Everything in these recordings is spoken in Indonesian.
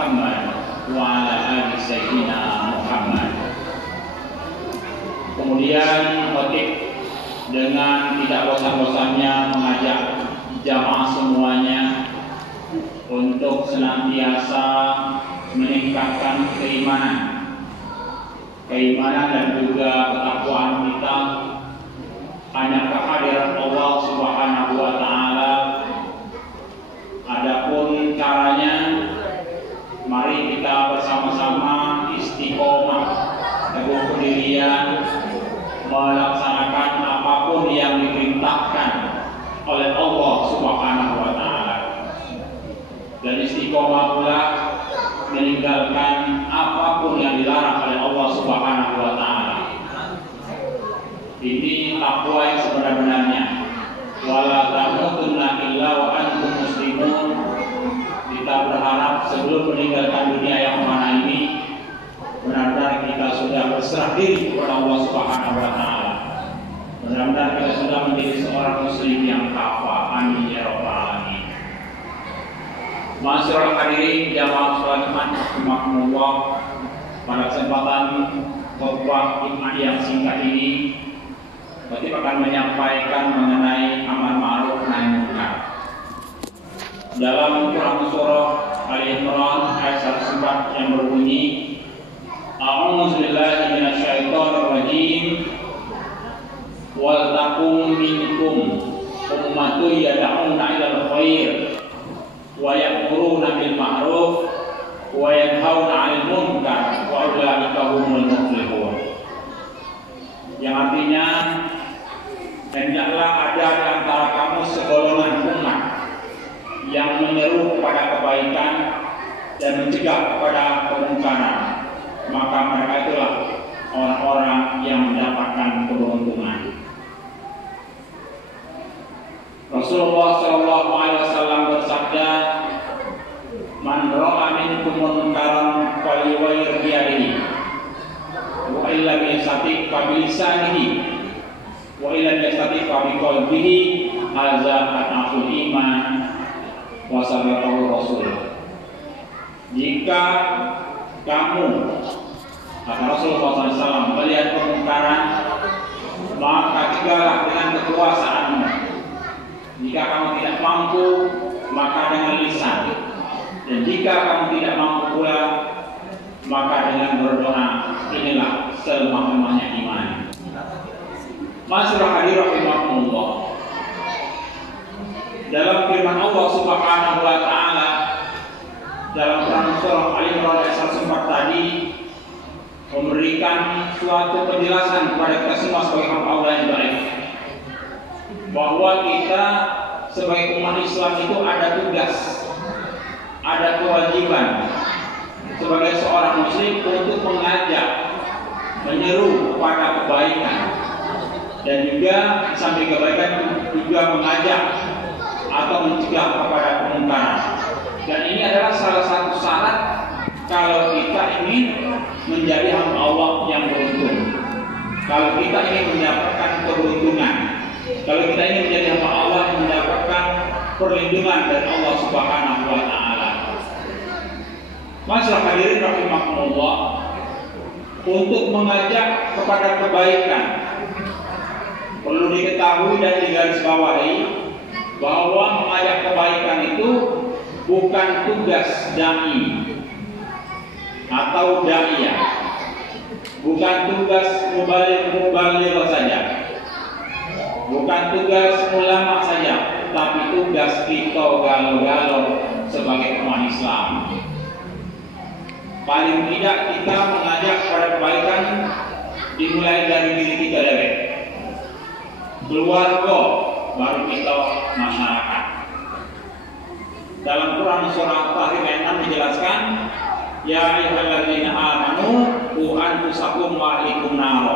Muhammad wa ala ali sayyidina Muhammad. Kemudian khatib dengan tidak bosan-bosannya mengajak jamaah semuanya untuk senantiasa meningkatkan keimanan dan juga ketakwaan kita hanya kehadiran Allah Subhanahu wa taala. Adapun caranya, mari kita bersama-sama istiqomah, teguh pendirian, melaksanakan apapun yang diperintahkan oleh Allah Subhanahu wa taala. Dan istiqomah pula meninggalkan apapun yang dilarang oleh Allah Subhanahu wa taala. Ini takwa yang sebenarnya. Wala tamutunna illa wa antum muslimun. Kita berharap sebelum meninggalkan dunia yang mana ini, benar-benar kita sudah berserah diri kepada Allah Subhanahu wa taala. Benar-benar kita sudah menjadi seorang muslim yang kafah. Amin ya rabbal alamin. Masyaallah hadirin jamaah salat Jumat rahimakumullah. Pada kesempatan khutbah Jumat yang singkat ini, khatib akan menyampaikan mengenai amar ma'ruf nahi munkar. Dalam Quran surah Ali Imran ayat 104 yang berbunyi, A'udzu billahi minasyaitonir rajim. Wal takum minkum ummatun yad'una ilal khair wa ya'muruna bil ma'ruf wa yanhauna 'anil munkar wa ulaika humul muflihun. Yang artinya, hendaklah ada di antara kamu segolongan umat yang menyeru kepada kebaikan dan mencegah kepada kemungkaran, maka mereka itulah orang-orang yang mendapatkan keberuntungan. Rasulullah SAW bersabda, "Man ra'a minkum munkaran falyughayyir biyadihi, wa illam yastati' fa bilisanihi, wa illam yastati' fa biqalbihi, hadza ad'aful iman." Wa sallallahu Rasul. Jika kamu, kata Rasulullah SAW, melihat kemungkaran, maka cegahlah dengan kekuasaanmu. Jika kamu tidak mampu, maka dengan lisan. Dan jika kamu tidak mampu pula, maka dengan berdoa. Inilah selemah-lemahnya iman. Masyaallah hadirin rahimakumullah. Dalam firman Allah Subhanahu wa taala dalam Quran surah Ali Imran ayat 104 tadi memberikan suatu penjelasan kepada kita semua sebagai hamba Allah yang baik, bahwa kita sebagai umat Islam itu ada tugas, ada kewajiban sebagai seorang muslim untuk mengajak, menyeru kepada kebaikan, dan juga sampai kebaikan juga mengajak atau mencegah kepada kemungkaran. Dan ini adalah salah satu syarat kalau kita ingin menjadi hamba Allah yang beruntung. Kalau kita ingin mendapatkan keberuntungan, kalau kita ingin menjadi hamba Allah yang mendapatkan perlindungan dari Allah Subhanahu wa taala. Masyaallah hadirin rahimakumullah, untuk mengajak kepada kebaikan perlu diketahui dan digarisbawahi bahwa mengajak kebaikan itu bukan tugas dai atau da'iyah, bukan tugas mubaligh saja, bukan tugas ulama saja, tapi tugas kita galo-galo sebagai umat Islam. Paling tidak kita mengajak kepada kebaikan dimulai dari diri kita dulu, keluarga, baru kita masyarakat. Dalam Quran surah Tahrim ayat 6 dijelaskan, ya ayyuhalladzina amanu qu anfusakum wa ahlikum nar.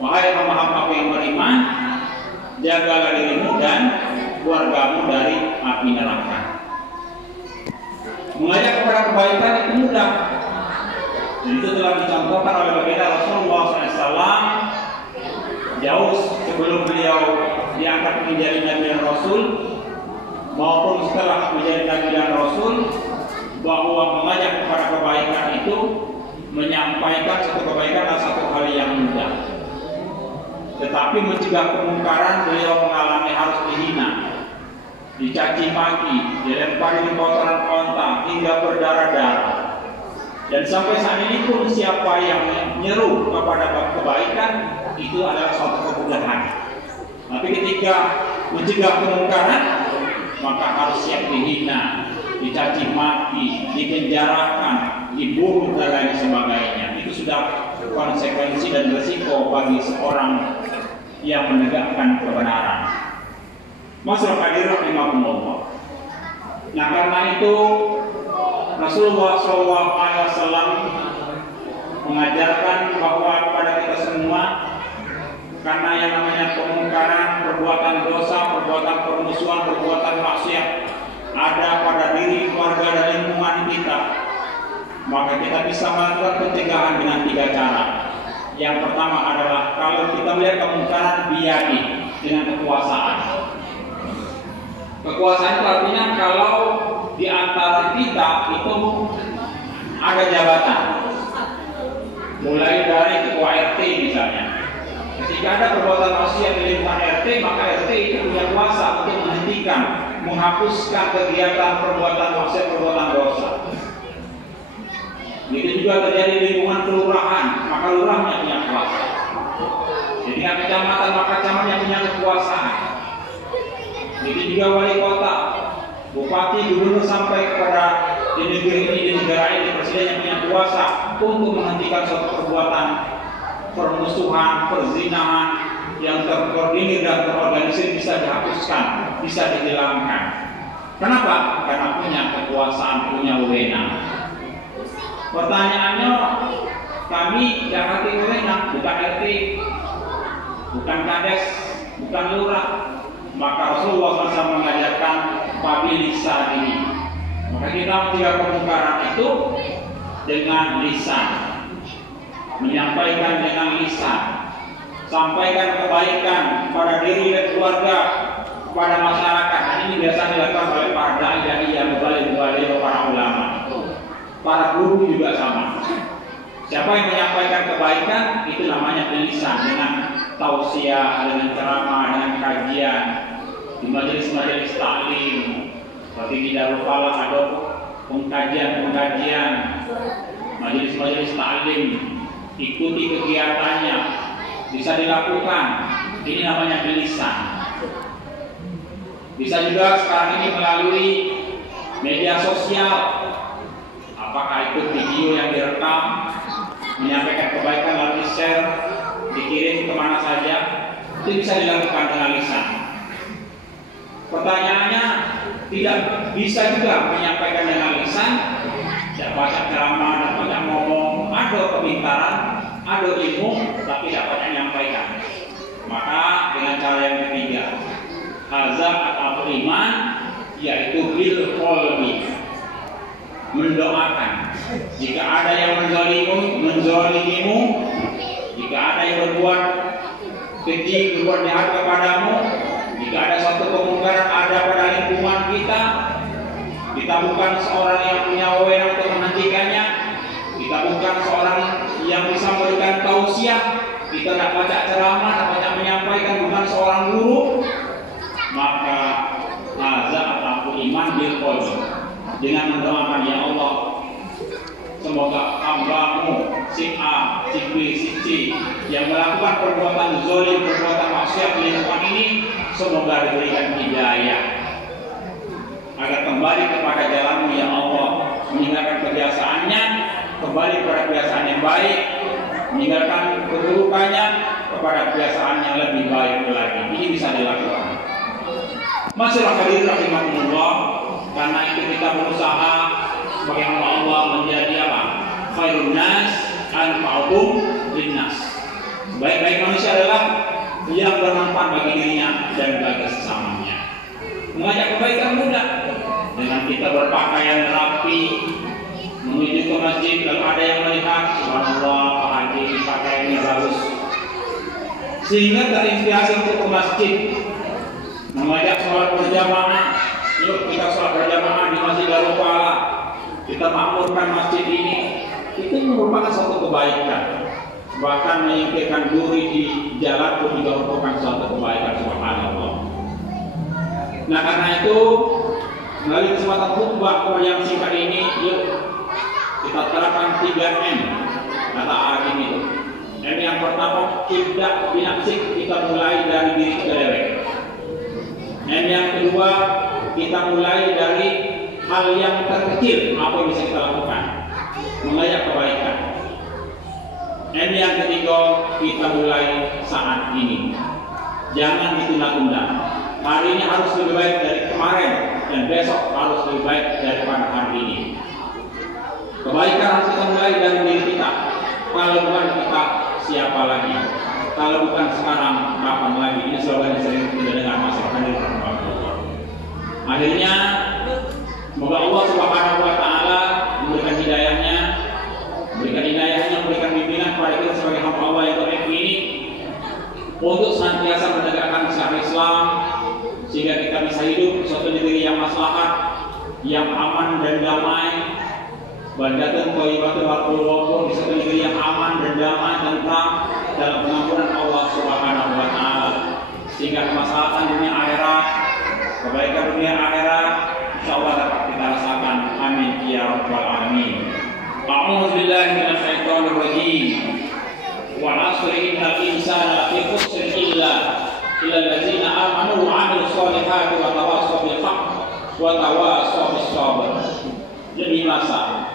Wahai hamba-hambaku yang beriman, jagalah dirimu dan keluargamu dari api neraka. Mengajak kepada kebaikan itu mudah. Dan itu telah dicontohkan oleh baginda Rasulullah SAW jauh sebelum beliau diangkat menjadi Nabi dan Rasul, maupun setelah menjadi Nabi dan Rasul. bahwa mengajak kepada kebaikan itu menyampaikan satu kebaikan adalah satu hal yang mudah. Tetapi mencegah kemungkaran beliau mengalami harus dihina, dicaci maki, dilempari di kotoran onta hingga berdarah-darah. Dan sampai saat ini pun siapa yang menyeru kepada kebaikan itu adalah suatu kemudahan. Tapi ketika mencegah kemungkaran maka harus siap dihina, dicaci maki, dipenjarakan, dibunuh dan lain sebagainya. Itu sudah konsekuensi dan resiko bagi seorang yang menegakkan kebenaran. Masyaallah hadirin rahimakumullah. Nah, karena itu Rasulullah SAW mengajarkan bahwa kepada kita semua, karena yang namanya kemungkaran, perbuatan dosa, perbuatan permusuhan, perbuatan maksiat ada pada diri, keluarga dan lingkungan kita, maka kita bisa melakukan pencegahan dengan 3 cara. Yang pertama adalah kalau kita melihat kemungkaran, biari dengan kekuasaan. Kekuasaan itu artinya kalau di antara kita itu ada jabatan, mulai dari ketua RT misalnya. Ketika ada perbuatan maksiat di lingkungan RT, maka RT itu punya kuasa untuk menghentikan, menghapuskan kegiatan perbuatan maksiat, perbuatan dosa. Begitu juga terjadi di lingkungan kelurahan, maka lurahnya punya kuasa. Jadi kecamatan, maka camatnya punya kekuasaan. Begitu juga wali kota, bupati, gubernur sampai kepada di negeri ini, di negara ini, presiden yang punya kuasa untuk menghentikan suatu perbuatan permusuhan, perzinahan yang terkoordinir dan terorganisir bisa dihapuskan, bisa dihilangkan. Kenapa? Karena punya kekuasaan, punya wewenang. Pertanyaannya, kami Jakarta wewenang, bukan RT, bukan kades, bukan lurah. Maka Rasulullah SAW mengajarkan pabilisa ini. Maka kita mencegah kemungkaran itu dengan lisan, menyampaikan dengan lisan, sampaikan kebaikan pada diri dan keluarga, pada masyarakat. Nah, ini biasa dilakukan oleh para dai yang mubalik-mubalik, para ulama, para guru juga sama. Siapa yang menyampaikan kebaikan itu namanya lisan, dengan tausiah, dengan ceramah, dengan kajian di majelis-majelis taklim, seperti di Darul Falah ada pengkajian, majelis-majelis taklim, ikuti kegiatannya, bisa dilakukan. Ini namanya lisan. Bisa juga sekarang ini melalui media sosial, apakah itu video yang direkam, menyampaikan kebaikan lalu share, dikirim kemana saja, itu bisa dilakukan dengan lisan. Pertanyaannya, tidak bisa juga menyampaikan dengan lisan, tidak banyak ceramah, tidak banyak ngomong, ada kepintaran, ada ilmu, tapi tidak banyak menyampaikan. Maka dengan cara yang ketiga, hazar atau iman, yaitu bil qalbi, mendoakan. Jika ada yang menzalimimu, jika ada yang berbuat keji, berbuat jahat kepadamu, jika ada suatu kemungkaran ada pada lingkungan kita bukan seorang yang punya wewenang untuk menghentikannya, kita bukan seorang yang bisa memberikan tausiah, kita tidak baca ceramah, tidak banyak menyampaikan, bukan seorang guru, maka hazza atau iman bil qalbi, dengan mendoakan, ya Allah, semoga hambamu si A, si B, si C yang melakukan perbuatan zalim, perbuatan maksiat di lingkungan ini, semoga diberikan hidayah agar kembali kepada jalanmu, ya Allah, meninggalkan kebiasaannya, kembali kepada kebiasaan yang baik, meninggalkan keburukannya kepada kebiasaan yang lebih baik lagi. Ini bisa dilakukan. Masyaallah hadirin rahimakumullah. Karena itu kita berusaha bagaimana Allah menjadi apa? Khairun nas anfa'uhum linnas. Baik-baik manusia adalah yang bermanfaat bagi dirinya dan bagi sesamanya. Mengajak kebaikan mudah, dengan kita berpakaian rapi menuju ke masjid, lalu ada yang melihat, subhanallah, Pak Haji pakaiannya bagus, sehingga terinspirasi untuk ke masjid, mengajak sholat berjamaah. Yuk kita sholat berjamaah di Masjid Darul Falah. kita makmurkan masjid ini, itu merupakan suatu kebaikan. Bahkan menyingkirkan duri di jalan pun juga merupakan suatu kebaikan, subhanallah. Nah karena itu melalui kesempatan khutbah yang singkat ini, yuk kita terapkan 3M kata Arim itu. M yang pertama, tidak binafsik, kita mulai dari diri kita dewek. M yang kedua, kita mulai dari hal yang terkecil, apa yang bisa kita lakukan, mengajak kebaikan. M yang ketiga, kita mulai saat ini, jangan ditunda-tunda. Hari ini harus lebih baik dari kemarin, dan besok harus lebih baik daripada hari ini. Kebaikan harus kita mulai dari diri kita. Kalau bukan kita, siapa lagi? Kalau bukan sekarang, kapan lagi? Ini slogan yang sering kita dengar masyarakat di Allah. Akhirnya, semoga Allah Subhanahu Wa Taala memberikan hidayahnya, memberikan bimbingan kepada kita sebagai hamba Allah yang baik ini, untuk senantiasa menegakkan syariat Islam, sehingga kita bisa hidup di suatu negeri yang maslahat, yang aman dan damai. Baldatun thayyibatun wa qulubun, di suatu negeri yang aman dan damai, tentram dalam pengampunan Allah Subhanahu Wa Taala, sehingga kemaslahatan dunia akhirat, kebaikan dunia akhirat, insyaallah dapat kita rasakan. Amin ya rabbal alamin. A'udzu billahi minasy syaithanir rajim. Wal 'asri innal insana lafi khusrin illa allazina amanu wa 'amilus shalihati wa tawassaw bil haqq wa tawassaw bis sabr. Jadi masa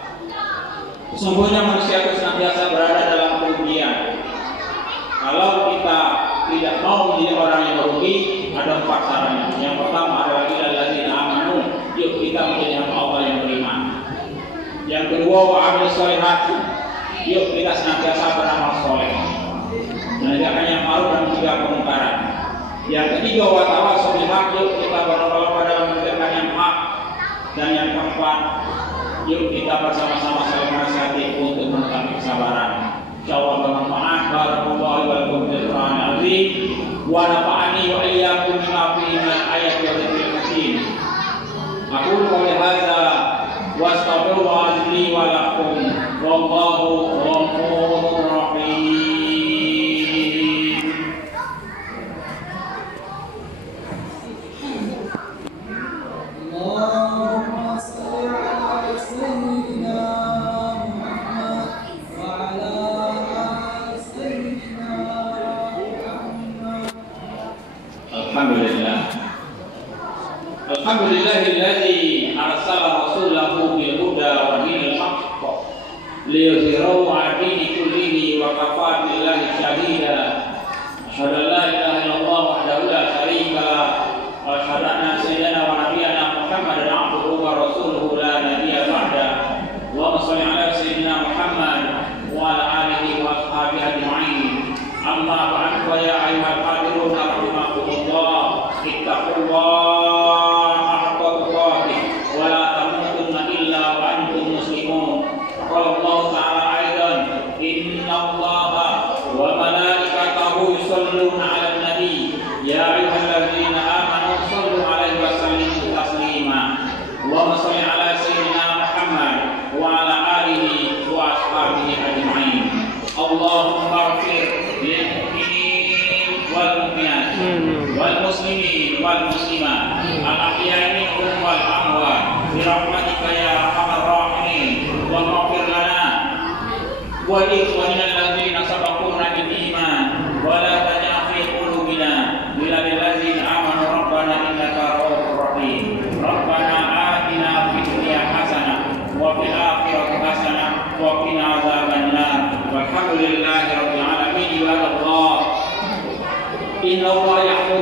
sesungguhnya manusia itu senantiasa berada dalam kerugian. Kalau kita tidak mau menjadi orang yang merugi, ada 4 caranya. Yang pertama adalah allazina amanu, yuk kita menjadi hamba Allah yang beriman. Yang kedua, wa 'amilus shalihati, yuk kita senantiasa beramal soleh, menegakkan yang ma'ruf dan mencegah kemungkaran. Yang ketiga, wa tawassaw bil haqq, yuk kita berlomba-lomba dalam menegakkan yang hak. Dan yang keempat, yuk kita bersama-sama saling menasihati untuk menetapkan kesabaran. Insyaallah bermanfaat. Barakallahu wa lakum fil Qur'anil azim wa nafa'ani wa iyyakum bima fihi min ayati wa dzikril hakim. Aku qouli hadza wa astaghfirullah li wa lakum wallahu ghafurur rahim. Alhamdulillahilladzi arsala rasulahu bil huda wa dinil haqq liyuzhirahu 'ala dini kullihi wa kafaa billahi shahida. Asyhadu an la ilaha illallah wahdahu la syarika lah wa asyhadu anna sayyidana wa nabiyyana Muhammadan 'abduhu wa rasuluhu la nabiyya ba'da. Allahumma shalli 'ala sayyidina Muhammad wa 'ala alihi wa ashabihi ajma'in. Amma ba'd, fa ya ayyuhal hadirun rahimakumullah, ittaqullah والمسلمات الأحياء منهم والأموات برحمتك يا أرحم الراحمين. واغفر لنا ولإخواننا الذين سبقونا بالإيمان ولا تجعل في قلوبنا غلا للذين آمنوا ربنا إنك رؤوف رحيم. ربنا آتنا في الدنيا حسنة وفي الآخرة حسنة وقنا عذاب النار. والحمد لله رب العالمين. عباد الله، إن الله يأمر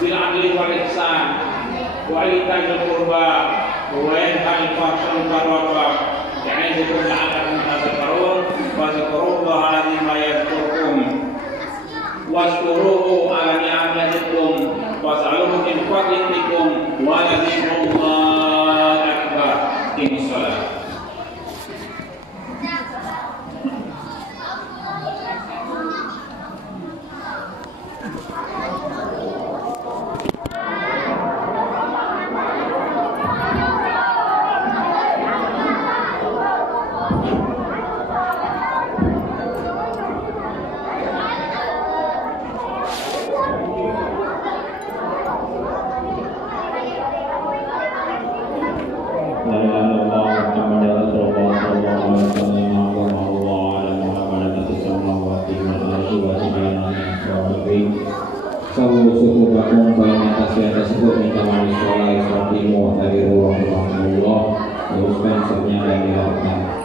بالعدل والإحسان وإيتاء ذي القربى وينهى عن الفحشاء والمنكر يعظكم لعلكم تذكرون. واذكروا الله العظيم يذكركم واشكروه على نعمه يزدكم واسألوه من فضلكم ولذكر الله أكبر. أقيموا الصلاة. Rabbi Sawu suku bakung bayan atasnya tersebut minta manis soleh Istimu Hadiru Rahmatullah Teruskan sebenarnya dan dirahmatkan.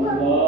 Allah